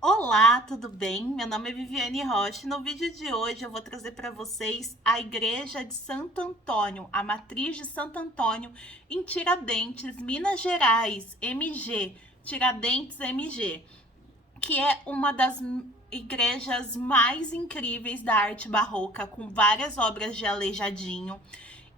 Olá, tudo bem? Meu nome é Viviane Rocha. No vídeo de hoje eu vou trazer para vocês a Igreja de Santo Antônio, a Matriz de Santo Antônio, em Tiradentes, Minas Gerais, MG, Tiradentes MG, que é uma das igrejas mais incríveis da arte barroca, com várias obras de Aleijadinho.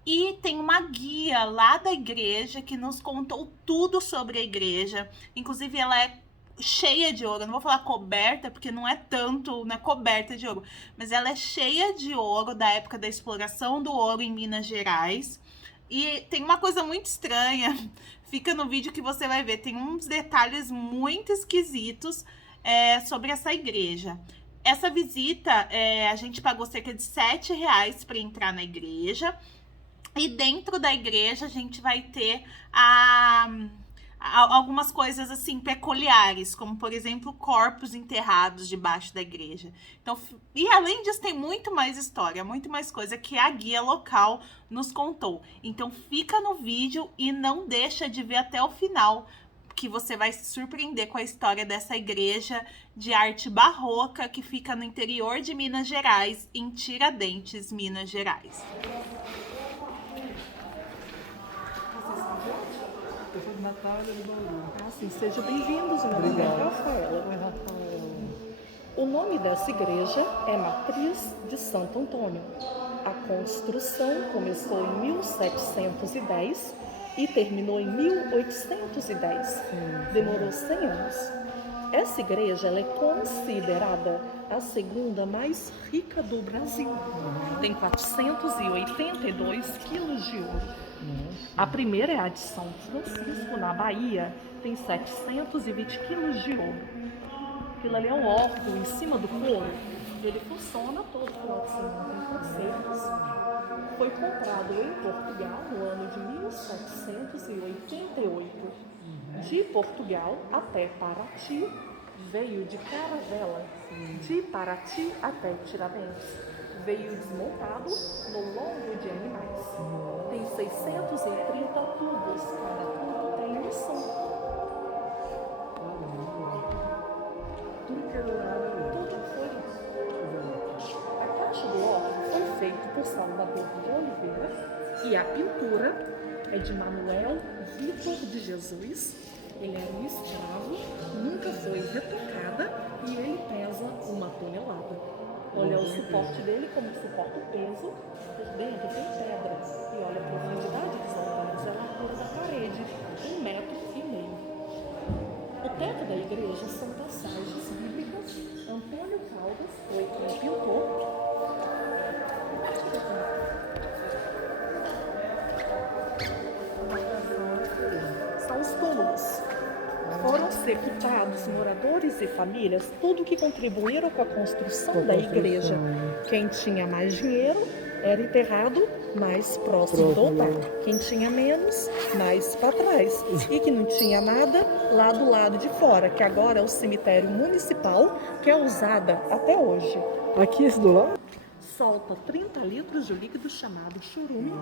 E tem uma guia lá da igreja que nos contou tudo sobre a igreja. Inclusive, ela é cheia de ouro. Eu não vou falar coberta, porque não é tanto, não é coberta de ouro. Mas ela é cheia de ouro da época da exploração do ouro em Minas Gerais. E tem uma coisa muito estranha. Fica no vídeo que você vai ver. Tem uns detalhes muito esquisitos sobre essa igreja. Essa visita, a gente pagou cerca de R$ 7 para entrar na igreja. E dentro da igreja a gente vai ter algumas coisas assim peculiares, como por exemplo corpos enterrados debaixo da igreja. Então, e além disso tem muito mais história, muito mais coisa que a guia local nos contou. Então fica no vídeo e não deixa de ver até o final, que você vai se surpreender com a história dessa igreja de arte barroca que fica no interior de Minas Gerais, em Tiradentes, Minas Gerais. Eu sou de Natália de Bauru. Ah, sim, sejam bem-vindos. Meu nome é Obrigado. Rafaela. Oi, Rafael. O nome dessa igreja é Matriz de Santo Antônio. A construção começou em 1710 e terminou em 1810. Demorou 100 anos. Essa igreja ela é considerada a segunda mais rica do Brasil. Tem 482 quilos de ouro. A primeira é a de São Francisco, na Bahia, tem 720 quilos de ouro. Aquilo ali é um órgão em cima do couro. Ele funciona todo final de semana em concertos. Foi comprado em Portugal no ano de 1788. De Portugal até Paraty, veio de caravela. De Paraty até Tiradentes. Veio desmontado no lombo de animais. Tem 630 tubos, cada tubo tem um som. Tudo que era lá era Tudo foi. A caixa do órgão foi feita por Salvador de Oliveira e a pintura é de Manuel Vitor de Jesus. Ele era um escravo, nunca foi retocada e ele pesa 1 tonelada. Olha o suporte dele, como suporta o peso. Por dentro tem pedras. E olha a profundidade dos altares, a largura da parede, 1,5 metros. O teto da igreja são passagens bíblicas. Antônio Caldas foi quem pintou. São os túmulos. Foram sepultados moradores e famílias, tudo que contribuíram com a construção da igreja. Quem tinha mais dinheiro era enterrado mais próximo do altar. Quem tinha menos, mais para trás. E que não tinha nada, lá do lado de fora, que agora é o cemitério municipal, que é usada até hoje. aqui esse do lado? Solta 30 litros de líquido chamado churume.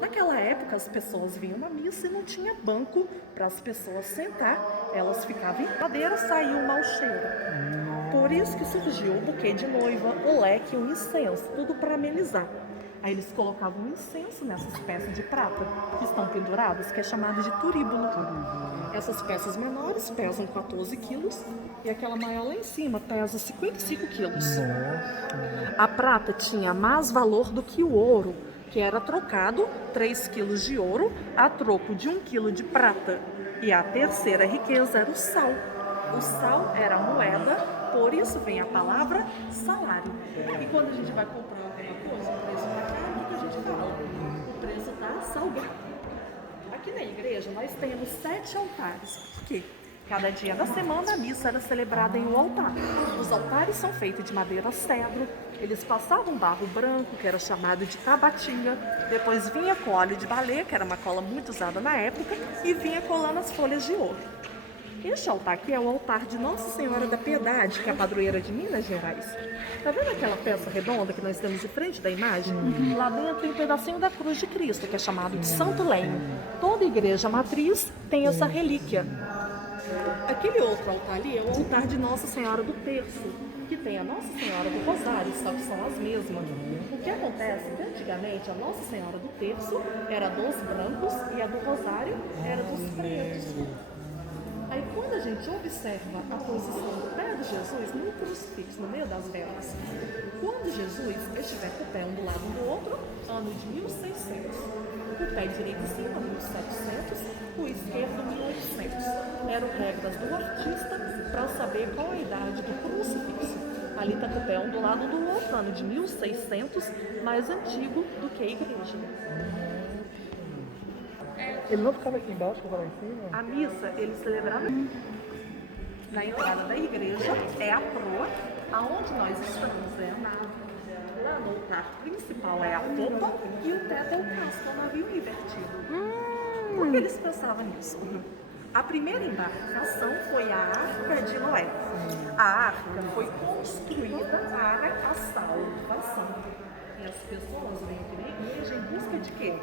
Naquela época as pessoas vinham na missa e não tinha banco para as pessoas sentar. Elas ficavam em cadeira, saiu um mau cheiro. Por isso que surgiu o buquê de noiva, o leque, o incenso, tudo para amenizar. Aí eles colocavam um incenso nessas peças de prata que estão penduradas, que é chamado de turíbulo. Essas peças menores pesam 14 quilos e aquela maior lá em cima pesa 55 quilos. A prata tinha mais valor do que o ouro, que era trocado 3 quilos de ouro a troco de 1 quilo de prata. E a terceira riqueza era o sal. O sal era a moeda, por isso vem a palavra salário. E quando a gente vai comprar alguma coisa, o preço está caro, o que a gente fala? O preço está salgado. Aqui na igreja nós temos 7 altares. Por quê? Cada dia da semana a missa era celebrada em um altar. Os altares são feitos de madeira cedro. Eles passavam barro branco, que era chamado de tabatinga. Depois vinha com óleo de balê, que era uma cola muito usada na época, e vinha colando as folhas de ouro. Este altar aqui é o altar de Nossa Senhora da Piedade, que é a padroeira de Minas Gerais. Tá vendo aquela peça redonda que nós temos de frente da imagem? Lá dentro tem um pedacinho da cruz de Cristo, que é chamado de Santo Lenho. Toda igreja matriz tem essa relíquia. Aquele outro altar ali é o altar de Nossa Senhora do Terço, que tem a Nossa Senhora do Rosário, só que são as mesmas. O que acontece é que antigamente a Nossa Senhora do Terço era dos brancos e a do Rosário era dos pretos. Aí quando a gente observa a posição do pé de Jesus no crucifixo, no meio das velas, quando Jesus estiver com o pé um do lado do outro, ano de 1600, o pé direito em cima, 1700, o esquerdo, 1800. Eram regras do artista para saber qual a idade do crucifixo. Ali está com o pé um do lado do outro, ano de 1600, mais antigo do que a igreja. Ele não ficava aqui embaixo, ficava lá em cima? A missa, eles celebravam na entrada da igreja, é a proa, aonde nós estamos é a nave. Lá no altar principal é a popa e o teto é o casco, o navio invertido. Por que eles pensavam nisso? A primeira embarcação foi a Arca de Noé. A arca foi construída para a salvação. E as pessoas vêm aqui na igreja em busca de quê?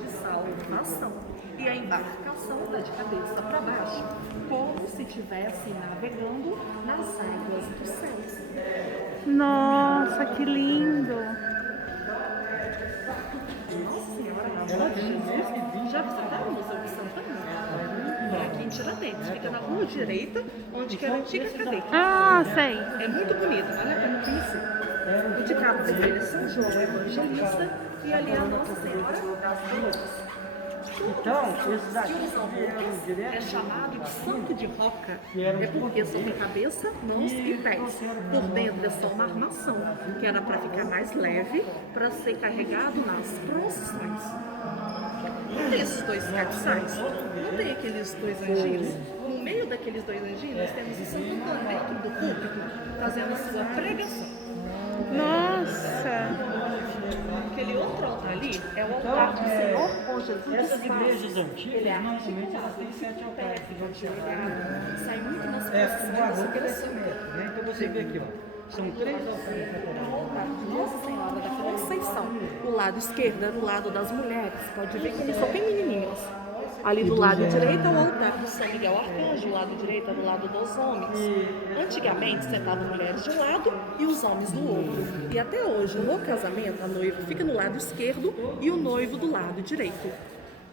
De salvação. E a embarcação está de cabeça para baixo, como se estivesse navegando nas águas dos céus. Nossa, que lindo! Nossa Senhora, na rua de Jesus, já visitaram o Museu de Santa Ana? É aqui em Tiradentes, fica na rua direita, onde que era a antiga cadeia. Ah, sei. É muito bonito, vale a pena conhecer. O de cabo dele é São João Evangelista e ali é a Nossa Senhora das Dores. Então, esse daqui É chamado de santo de roca, é porque são de cabeça, mãos e pés. Por dentro é só uma armação, que era para ficar mais leve, para ser carregado nas procissões. Não tem esses dois cabeçais? Não tem aqueles dois anjinhos? No meio daqueles dois anjinhos, nós temos o Santo Antônio dentro do púlpito, fazendo a sua pregação. Nossa! Aquele outro altar ali é o altar do Senhor com Jesus essas dos igrejas Passos. antigas, Ele é normalmente, articulado, têm ele 7 fica em altares pé, que fica vão ser ajoelhado, sai muito nas com a procissões roupa desse da metro, né? Então você vê aqui, ó. São 3 altares É o separados. altar de Nossa Senhora da Conceição. O lado esquerdo era o lado das mulheres. Pode ver que eles são pequenininhos. Ali do lado direito é o altar do São Miguel Arcanjo, o lado direito é do lado dos homens. Antigamente sentavam mulheres de um lado e os homens do outro. E até hoje, no casamento, a noiva fica no lado esquerdo e o noivo do lado direito.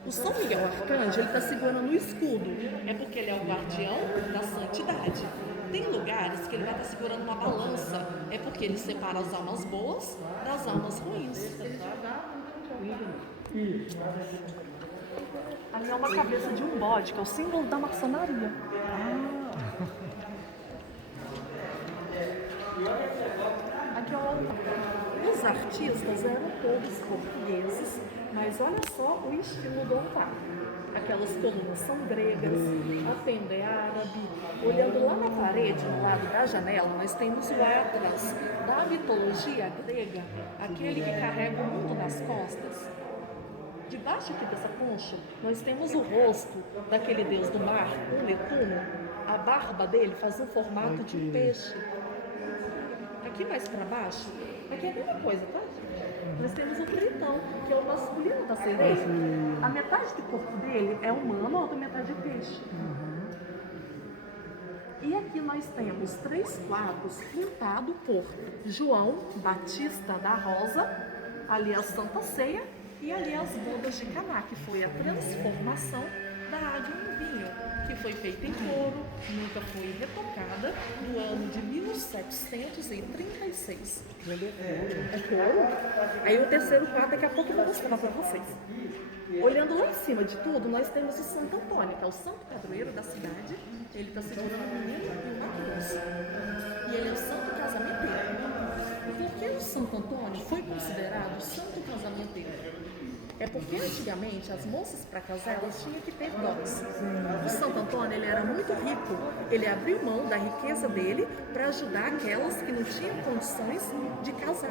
O São Miguel Arcanjo, ele está segurando o escudo. É porque ele é o guardião da santidade. Tem lugares que ele vai estar segurando uma balança. É porque ele separa as almas boas das almas ruins. Ali é uma cabeça de um bode, que é o símbolo da maçonaria. Aqui é o altar. Os artistas eram todos portugueses, mas olha só o estilo do altar. Aquelas colunas são gregas, a tenda é árabe. Olhando lá na parede, no lado da janela, nós temos o Atlas da mitologia grega, aquele que carrega o mundo nas costas. Debaixo aqui dessa concha, nós temos o rosto daquele deus do mar, o Netuno. A barba dele faz um formato de um peixe. Aqui mais para baixo, aqui é a mesma coisa, tá? Nós temos o Tritão, que é o masculino da sereia. A metade do corpo dele é humano, a outra metade é peixe. E aqui nós temos 3 quadros pintados por João Batista da Rosa, ali a Santa Ceia, e ali as bodas de Caná, que foi a transformação da água em vinho, que foi feita em couro, nunca foi retocada, no ano de 1736. É couro? Aí o terceiro quadro, daqui a pouco eu vou mostrar para vocês. Olhando lá em cima de tudo, nós temos o Santo Antônio, que é o santo padroeiro da cidade. Ele está segurando um menino e uma cruz. E ele é o santo casamenteiro. Por que o Santo Antônio foi considerado o santo casamenteiro? É porque antigamente as moças para casar elas tinham que ter dons. O Santo Antônio ele era muito rico, ele abriu mão da riqueza dele para ajudar aquelas que não tinham condições de casar.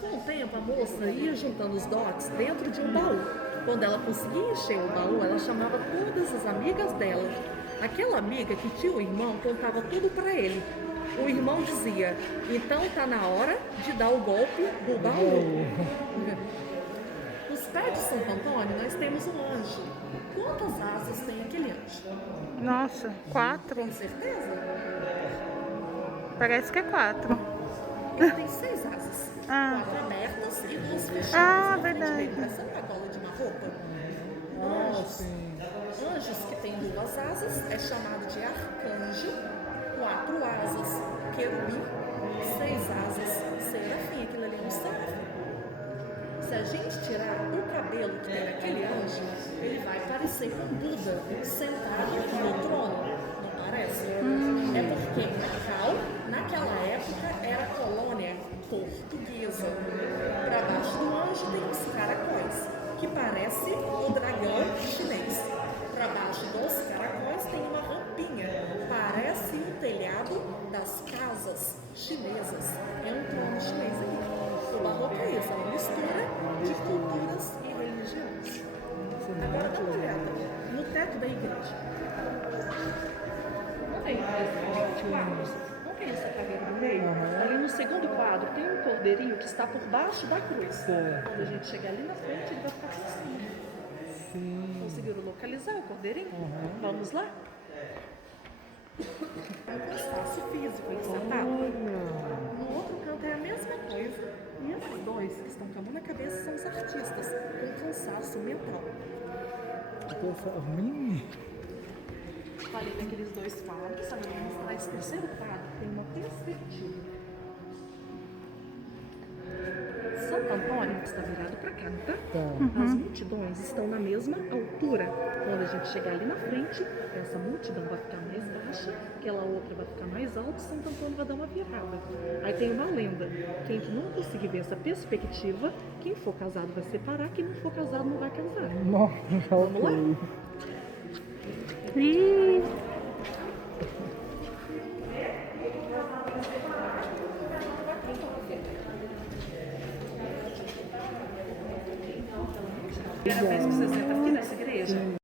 Com o tempo a moça ia juntando os dotes dentro de um baú. Quando ela conseguia encher o baú, ela chamava todas as amigas dela. Aquela amiga que tinha o irmão contava tudo para ele. O irmão dizia, então está na hora de dar o golpe do baú. Os pés de Santo Antônio, nós temos um anjo. Quantas asas tem aquele anjo? Nossa, 4. Tem certeza? Parece que é 4. Ele tem 6 asas. Ah. 4 abertas e 2 fechadas. Ah, na frente verdade. dele. Parece uma gola de uma roupa. Anjos que têm 2 asas é chamado de arcanjo. 4 asas, querubim. 6 asas, serafim. Aquilo ali é um serafim. Se a gente tirar o cabelo que tem naquele anjo, ele vai parecer com Buda sentado no trono. Não parece? É porque Macau, naquela época, era colônia portuguesa. Para baixo do anjo tem os caracóis, que parece o dragão chinês. Para baixo dos caracóis tem uma rampinha, parece o telhado das casas chinesas. É um trono chinês aqui. O barroco é isso, é uma mistura de culturas e religiões. Agora dá uma olhada no teto da igreja. Não tem quadros? Não tem essa caveira no meio? Ali no segundo quadro tem um cordeirinho que está por baixo da cruz. Quando a gente chegar ali na frente, ele vai ficar por cima. Conseguiram localizar o cordeirinho? Vamos lá? É um espaço físico, ele sentado. No outro canto é a mesma coisa. E esses dois que estão com a mão na cabeça são os artistas, com cansaço mental. Olha, tem aqueles 2 quadros, sabe? Vou mostrar esse terceiro quadro, tem uma perspectiva. Santo Antônio está virado para cá, não tá? As multidões estão na mesma altura. Quando a gente chegar ali na frente, essa multidão vai ficar mais baixa, aquela outra vai ficar mais alta e Santo Antônio vai dar uma virada. Aí tem uma lenda: quem não conseguir ver essa perspectiva, quem for casado vai separar, quem não for casado não vai casar. Vamos lá? Primeira vez que você senta aqui nessa igreja?